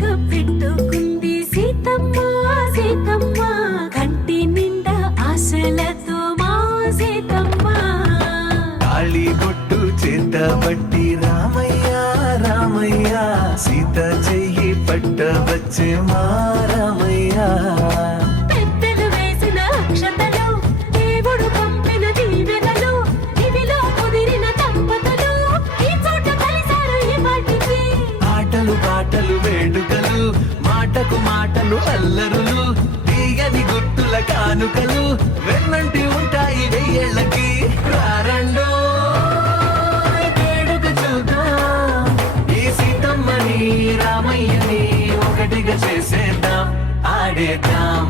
పెట్టుకుంది సీతమ్మ సీతమ్మ కంటి నిండా ఆశలతో మా సీతమ్మ తాళి బొట్టు చేతబట్టి రామయ్య రామయ్య సీత చెయ్యి పట్టవచ్చే మా రామయ్య పెద్దలు వేసిన అక్షతలు దేవుడు పంపిన దీవెనలు ఇవిలో కుదిరిన దంపతులు ఈ చోట కలిసారు ఈ పాటికి ఆటలు పాటలు వేడుకలు మాటకు మాటలు అల్లరులు తీయని గుట్టుల కానుకలు వెన్నంటి ఉంటాయి వెయ్యేళ్ళకి రారండో వేడుక చూద్దాం ఈ సీతమ్మని రామయ్యని ఒకటిగా చేసేద్దాం ఆడేద్దాం